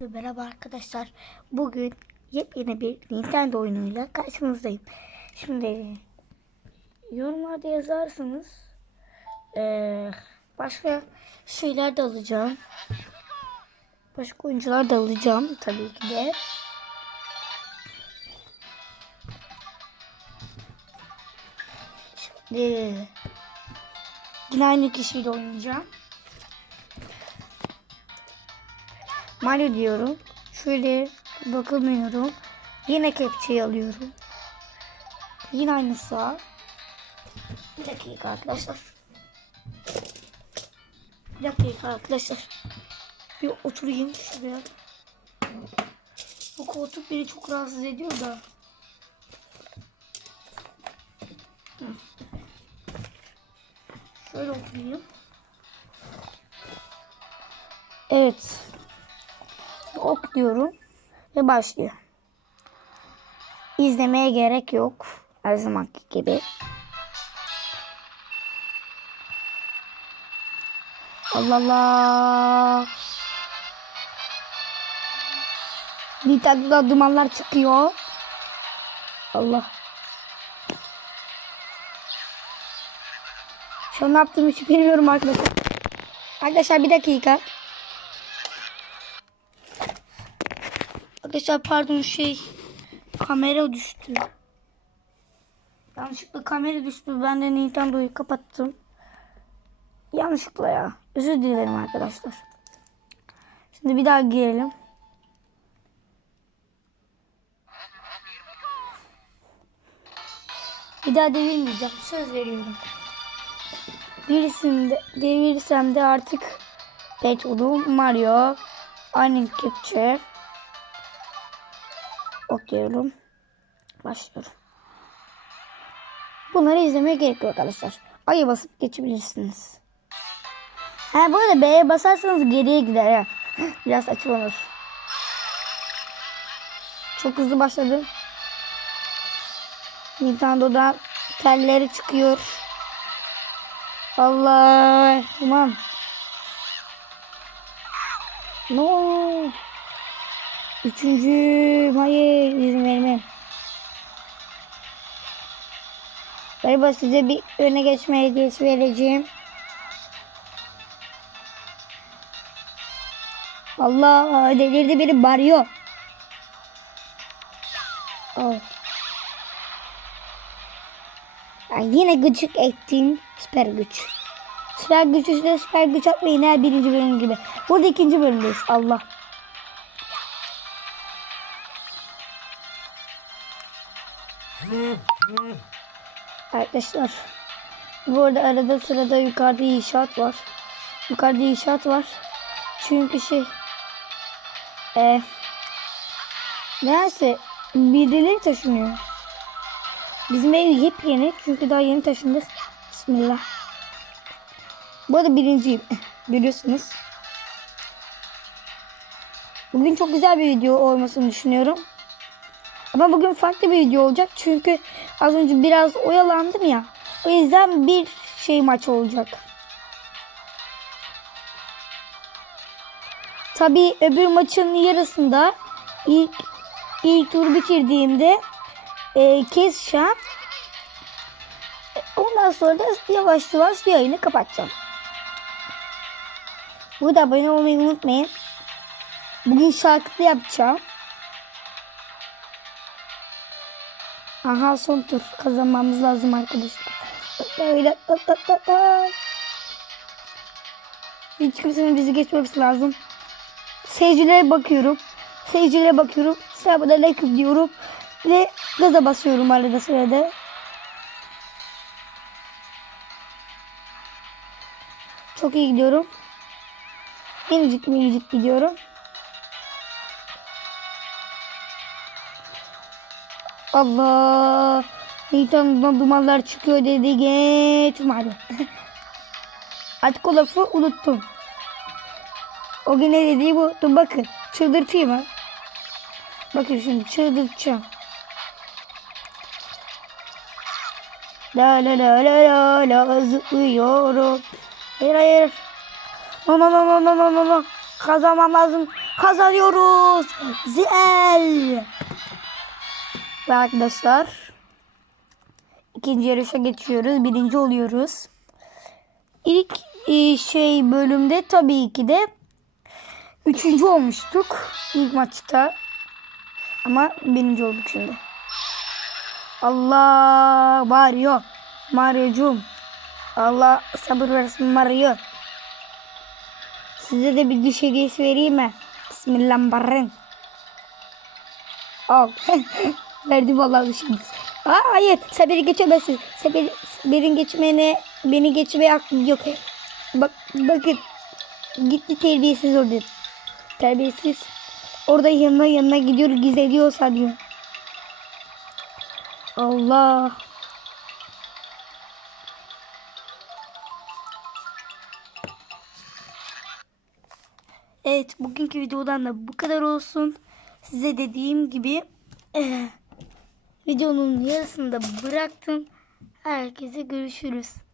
Merhaba arkadaşlar. Bugün yepyeni bir Nintendo oyunuyla karşınızdayım. Şimdi yorumlarda yazarsanız eee, başka şeyler de alacağım. Başka oyuncular da alacağım tabii ki de. Şimdi yine aynı kişiyle oynayacağım. Mario diyorum. Şöyle bakamıyorum. Yine kepçeyi alıyorum. Yine aynısı. Bir dakika arkadaşlar. Bir dakika arkadaşlar. Bir oturayım şuraya. Bu koltuk beni çok rahatsız ediyor da. Şöyle oturayım. Evet ok diyorum ve başlıyor. İzlemeye gerek yok. Her zamanki gibi. Allah Allah. Nintendo'da dumanlar çıkıyor. Allah. Şu an ne yaptığımı hiç bilmiyorum arkadaşlar. Arkadaşlar bir dakika. Arkadaşlar pardon şey kamera düştü. Yanlışlıkla kamera düştü. Ben de Nintendo'yu kapattım. Yanlışlıkla ya. Özür dilerim arkadaşlar. Şimdi bir daha girelim. Bir daha devirmeyeceğim. Söz veriyorum. Birisinde devirirsem de artık pet. Mario. Aynı kepçe. Okuyorum. Başlıyorum. Bunları izlemeye gerek yok arkadaşlar. Ayı basıp geçebilirsiniz. Ha bu arada B'ye basarsanız geriye gider ha. Biraz açılanır. Çok hızlı başladım. Nintendo'dan telleri çıkıyor. Allah. Aman. No. Üçüncü. Hayır izin vermem. Galiba size bir öne geçme hediyesi vereceğim. Allah delirdi biri bağırıyor. Oh. Ya yine gıcık ettim. Süper güç. Süper güç üstüne süper güç atmayın her birinci bölüm gibi. Burada ikinci bölümdeyiz. Allah. Arkadaşlar bu arada arada sırada yukarıda inşaat var. Yukarıda inşaat var. Çünkü şey e, neyse birileri taşınıyor. Bizim ev yepyeni çünkü daha yeni taşındık. Bismillah. Bu arada birinciyim. Biliyorsunuz. Bugün çok güzel bir video olmasını düşünüyorum. Ama bugün farklı bir video olacak. Çünkü az önce biraz oyalandım ya. O yüzden bir şey maç olacak. Tabii öbür maçın yarısında ilk ilk tur bitirdiğimde e, keseceğim. Ondan sonra da yavaş yavaş yayını kapatacağım. Burada abone olmayı unutmayın. Bugün şarkı yapacağım. Aha son tur kazanmamız lazım arkadaşlar. Böyle hiç kimsenin bizi geçmemesi lazım. Seyircilere bakıyorum. Seyircilere bakıyorum. Sırada like diyorum. Ve gaza basıyorum arada sırada. Çok iyi gidiyorum. Minicik minicik gidiyorum. Allah. Nintendo'dan dumanlar çıkıyor dedi geç Mario. Artık o lafı unuttum. O gün ne dediği bu. Dur bakın. Çıldırtayım ha. Bakın şimdi çıldırtacağım. La la la la la la zıplıyorum. Hayır hayır. No no no no. Kazanmam lazım. Kazanıyoruz. Zel. Ve arkadaşlar ikinci yarışa geçiyoruz. Birinci oluyoruz. İlk e, şey bölümde tabii ki de üçüncü olmuştuk ilk maçta. Ama birinci olduk şimdi. Allah Mario. Mario'cum. Allah sabır versin Mario. Size de bir diş hediyesi vereyim mi? Bismillahirrahmanirrahim. Al. Verdi vallahi diş hediyesi. Aa, hayır. Beni geçemezsin. Beni, benim geçmene, beni geçmeye hakkın yok. Bak, bakın. Gitti terbiyesiz orada. Terbiyesiz. Orada yanına yanına gidiyor gizlediyor sanıyor. Allah. Evet bugünkü videodan da bu kadar olsun. Size dediğim gibi eh, videonun yarısında bıraktım. Herkese görüşürüz.